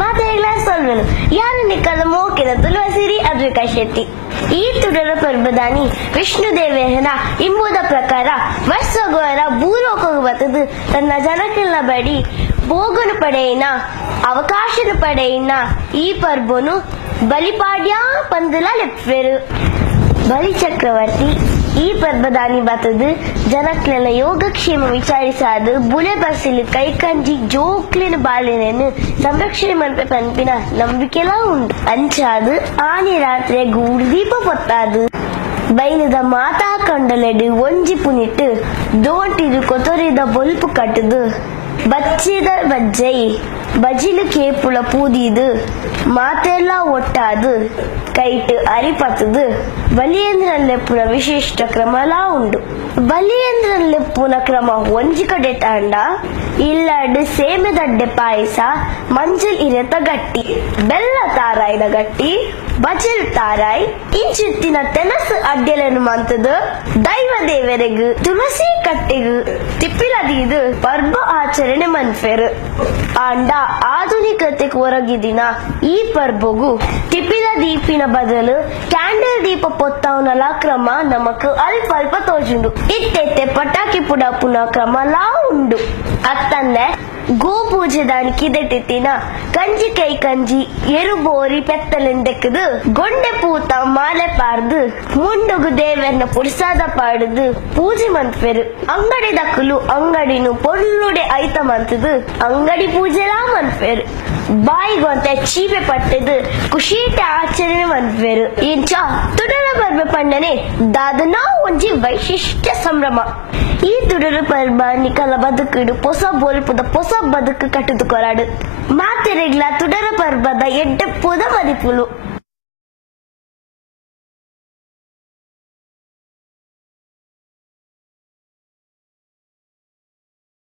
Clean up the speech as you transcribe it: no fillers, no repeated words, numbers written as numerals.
ಮಾತೆಗಳ ಸೊಲ್ವೆನು ಯಾರು ನಿಕ್ಕದ ಮೋಕಿನ ತುಳಸಿರಿ ಅದ್ವಿಕಾ ಶೆಟ್ಟಿ. ಈ ತುಡರ ಪರ್ಬದಾನಿ ವಿಷ್ಣು ದೇವೇನ ಎಂಬುದ ಪ್ರಕಾರ ವರ್ಷಗೋರ ಭೂಲೋಕವು ಬತ್ತದು ತನ್ನ ಜನಕ್ಕೆಲ್ಲ ಬಡಿ ಭೋಗನು ಪಡೆಯಿನ ಅವಕಾಶನು ಪಡೆಯಿನ ಈ ಪರ್ಬನು ಬಲಿಪಾಡ್ಯ ಪಂದುಲ ಲೆಪ್ಪೆರು. ಬಲಿ ಚಕ್ರವರ್ತಿ ಈ ಪರ್ಬದಾನಿ ಬತ್ತದು ಜನಕ್ಲೆಲ್ಲ ಯೋಗಕ್ಷೇಮ ವಿಚಾರಿಸಾದು ಬುಲೆ ಬಸ್ಸಿಲು ಕೈಕಂಜಿ ಜೋಕ್ಲಿನ ಬಾಲಿನೇನು ಸಂರಕ್ಷಣೆ ಮಲ್ಪೆ ಪಂಪಿನ ನಂಬಿಕೆಲ ಉಂಟು. ಅಂಚಾದು ಆನೆ ರಾತ್ರಿ ಗೂಡ್ದೀಪ ಪೊತ್ತಾದು ಬೈಲದ ಮಾತಾ ಕಂಡಲೆಡು ಒಂಜಿ ಪುನಿಟ್ಟು ದೋಂಟಿದು ಕೊತೊರಿದ ಬೊಲ್ಪು ಕಟ್ಟದು ಬಚ್ಚಿದ ಬಜ್ಜೈ ಬಜಿಲು ಕೇಪುಳ ಪೂದಿದು ಮಾತೆಲ್ಲ ಒಟ್ಟಾದು ಕೈಟ್ ಅರಿಪತ್ತದು ಬಲಿಯೇಂದ್ರನ್ ಲೆಪ್ಪುನ ವಿಶಿಷ್ಟ ಕ್ರಮಲ ಉಂಡು. ಬಲಿಯೇಂದ್ರನ್ ಲೆಪ್ಪುನ ಕ್ರಮ ಒಂಜಿ ಕಡೆ ತಾಂಡ ಇಲ್ಲಡ್ ಸೇಮೆದಡ್ಡೆ ಪಾಯಸ ಮಂಜಲ್ ಇರೆತ ಗಟ್ಟಿ ಬೆಲ್ಲ ತಾರಾಯಿನ ಗಟ್ಟಿ ಬಜಿಲ್ ತಾರಾಯ್ ಇಂಚಿತ್ತಿನ ತೆನಸು ಅಡ್ಡೆಲೆನು ಮಂತದು ದೈವ ದೇವರೆಗು ತುಳಸಿ ಕಟ್ಟೆಗು ತಿಪ್ಪಿಲದೀದು ಪರ್ಬ ಆಚರಣೆ ಮನ್ಫೆರು. ಆಂಡ ಆಧುನಿಕತೆಗೆ ಹೊರಗಿದಿನ ಈ ಪರ್ಬಗು ತಿಪ್ಪಿಲ ದೀಪಿನ ಬದಲು ಕ್ಯಾಂಡಲ್ ದೀಪ ಪೊತ್ತವನಲ ಕ್ರಮ ನಮಕ್ ಅಲ್ಪ ಅಲ್ಪ ತೋಜುಂಡು. ಇತ್ತೆತ್ತೆ ಪಟಾಕಿ ಪುಡಪುನ ಕ್ರಮ ಲಾ ಉಂಡು. ಅತ್ತನ್ನೆ ಗೋ ಪೂಜೆ ದಾನಿಕಿ ದೆಟ್ಟಿನ ಕಂಜಿ ಕೈ ಕಂಜಿ ಎರುಬೋರಿ ಪೆತ್ತಲೆಂದೆಕ್ಕದು ಗೊಂಡೆ ಪೂತ ಮಾಲೆ ಪಾರ್ದು ಮುಂಡುಗು ದೇವರನ್ನ ಪುರ್ಸಾದ ಪಾಡುದು ಪೂಜೆ ಮಂತ್ಪೆರು. ಅಂಗಡಿ ದಕ್ಕಲು ಅಂಗಡಿನು ಪೊಳ್ಳುಡೆ ಐತ ಮಂತದು ಅಂಗಡಿ ಪೂಜೆಲಾ ಮಂತ್ಪೆರು. ಬಾಯಿಗೊಂತೆ ಚೀಪೆ ಪಟ್ಟದು ಖುಷಿತೆ ಆಚರಣೆ ಮಂತ್ಪೆರು. ಇಂಚ ತುಡರ ಪರ್ಬ ಪಂಡನೆ ದಾದನ ಒಂಜಿ ವೈಶಿಷ್ಟ್ಯ ಸಂಭ್ರಮ. ಈ ತುಡರ ಪರ್ಬ ನಿಕಲ ಬದುಕುಡು ಹೊಸ ಬೋಲ್ಪುದ ಹೊಸ ಬದುಕು ಕಟ್ಟುದು ಕೊರಾಡು. ಮಾತೆರೆಗ್ಲ ತುಡರ ಪರ್ಬದ ಎಡ್ಡೆ ಪುದ ಮದಿಪುಲು.